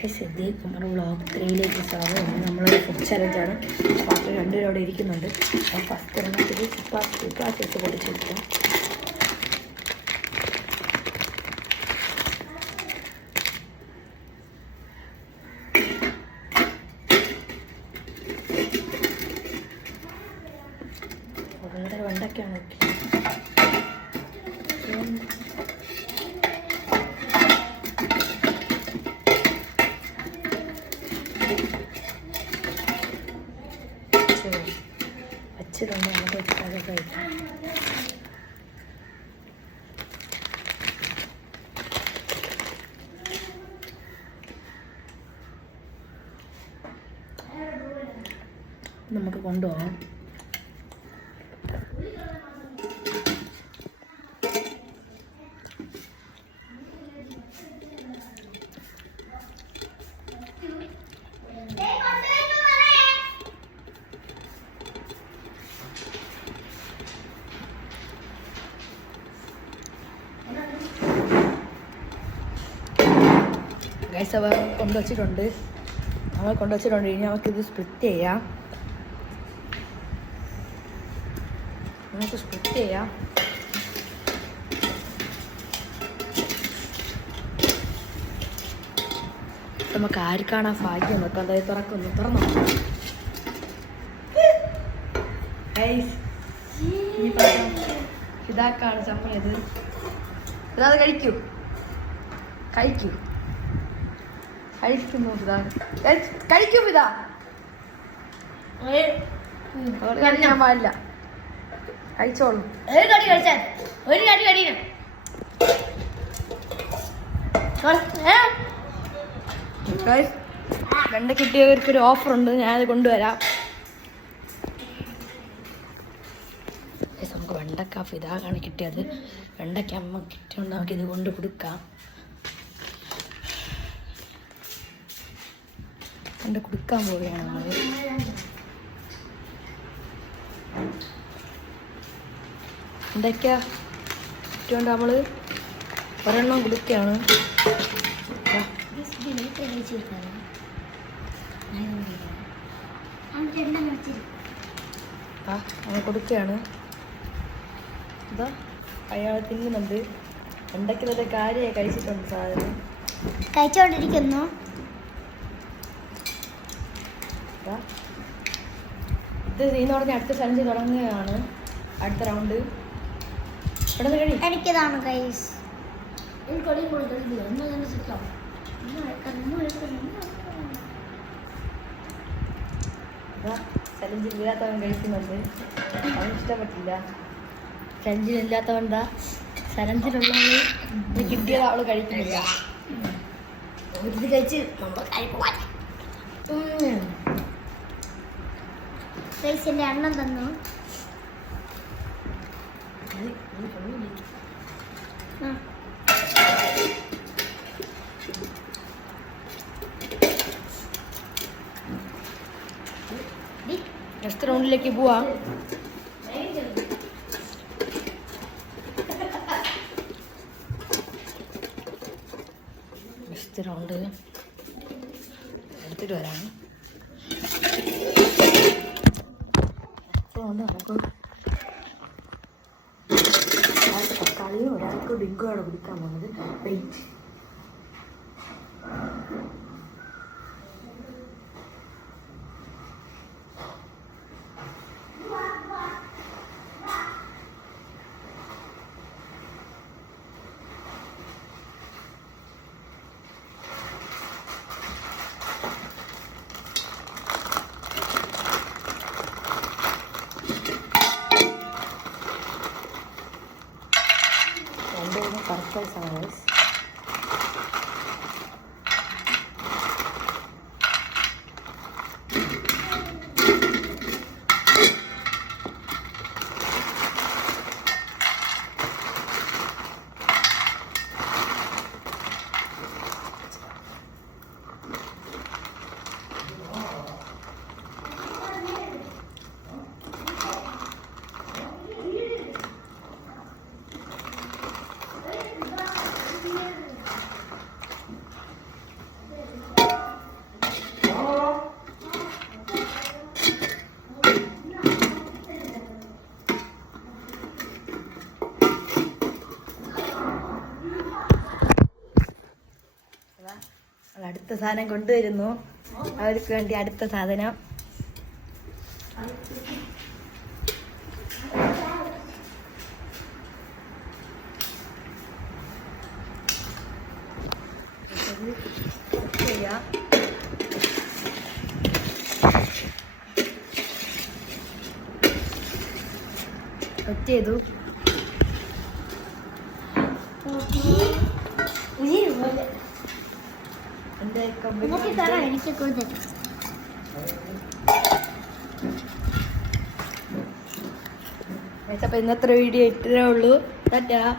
നമ്മുടെ വ്ളോഗ് 3ലേക്ക് സ്വാഗതം. നമ്മളൊരു ഫുഡ് ചലഞ്ചാണ്. ബാക്കി രണ്ടുപേരും അവിടെ ഇരിക്കുന്നുണ്ട്. ഫസ്റ്റ് എണ്ണത്തിൽ ഇപ്പാസ് പൊടിച്ച് വെക്കാം. ഓരോരുത്തർ വെണ്ടയ്ക്കാണ് വച്ചതുകൊണ്ട് നമുക്ക് വെച്ചാലൊക്കെ കഴിക്കാം. നമുക്ക് കൊണ്ടുപോകാം. ഗൈസ് അവ കൊണ്ടുവച്ചിട്ടുണ്ട്. ഇനി നമുക്കിത് സ്പ്ലിറ്റ് ചെയ്യാം. നമുക്ക് ആർക്കാണ് ആ ഭാഗ്യം നോക്കാം. അതായത് തുറന്നു ഇതാക്കാണ് ചമ്മയത്. ഇതാ കഴിക്കൂ കഴിക്കുന്നു കഴിക്കും. ഇതാ കഴിക്കാൻ പാടില്ല. കഴിച്ചോളൂ. രണ്ട് കിട്ടിയവർക്കൊരു ഓഫറുണ്ട്, ഞാനത് കൊണ്ടുവരാം. നമുക്ക് വെണ്ടക്ക ഇതാകാണ് കിട്ടിയത്. വെണ്ടയ്ക്ക അമ്മ കിട്ടിയോണ്ട് നമുക്കിത് കൊണ്ട് കൊടുക്കാം. കൊടുക്കാൻ പോവുകയാണ് നമ്മൾ. എന്തൊക്കെയാ പറ്റുകൊണ്ട് നമ്മൾ ഒരെണ്ണം കൊടുക്കുകയാണ്. നമ്മൾ കൊടുക്കുകയാണ്. ഇതാ അയാൾ തിന്നുന്നുണ്ട്. എന്തൊക്കെ നല്ല കാര്യമായി കഴിച്ചിട്ടുണ്ട്. സാധനം കഴിച്ചോണ്ടിരിക്കുന്നു. ഇത് എന്ന് പറഞ്ഞ അടുത്ത ചലഞ്ച് തുടങ്ങുകയാണ്. അടുത്ത റൗണ്ട് എനിക്കിതാണ് ഗൈസ്. ചലഞ്ചിലില്ലാത്തവൻ കഴിക്കുന്നുണ്ട്. അവന് ഇഷ്ടപ്പെട്ടില്ല. ചലഞ്ചിലില്ലാത്തവണ്ടാ ചലഞ്ചിലുള്ളത് കിട്ടിയത് അവള് കഴിക്കുന്നില്ല. ഇത് കഴിച്ച് നമ്മൾ ഗൈസിന്റെ എണ്ണം തന്നു. നെക്സ്റ്റ് റൗണ്ടിലേക്ക് പോവാം. നെക്സ്റ്റ് റൗണ്ട് എടുത്തിട്ട് വരാം. നമുക്ക് തക്കാളിയും ഒരാൾക്ക് ബിങ്കോടെ കുടിക്കാൻ പോകുന്നത്. വെയിറ്റ് കറക്റ്റായി സാധനം അടുത്ത സാധനം കൊണ്ടുവരുന്നു. അവർക്ക് വേണ്ടി അടുത്ത സാധനം. കട്ട് ചെയ്തു. എനിക്ക് കൂടുതൽ അപ്പൊ ഇന്നത്തെ വീഡിയോ ഇത്രേ ഉള്ളൂ. ടാറ്റാ.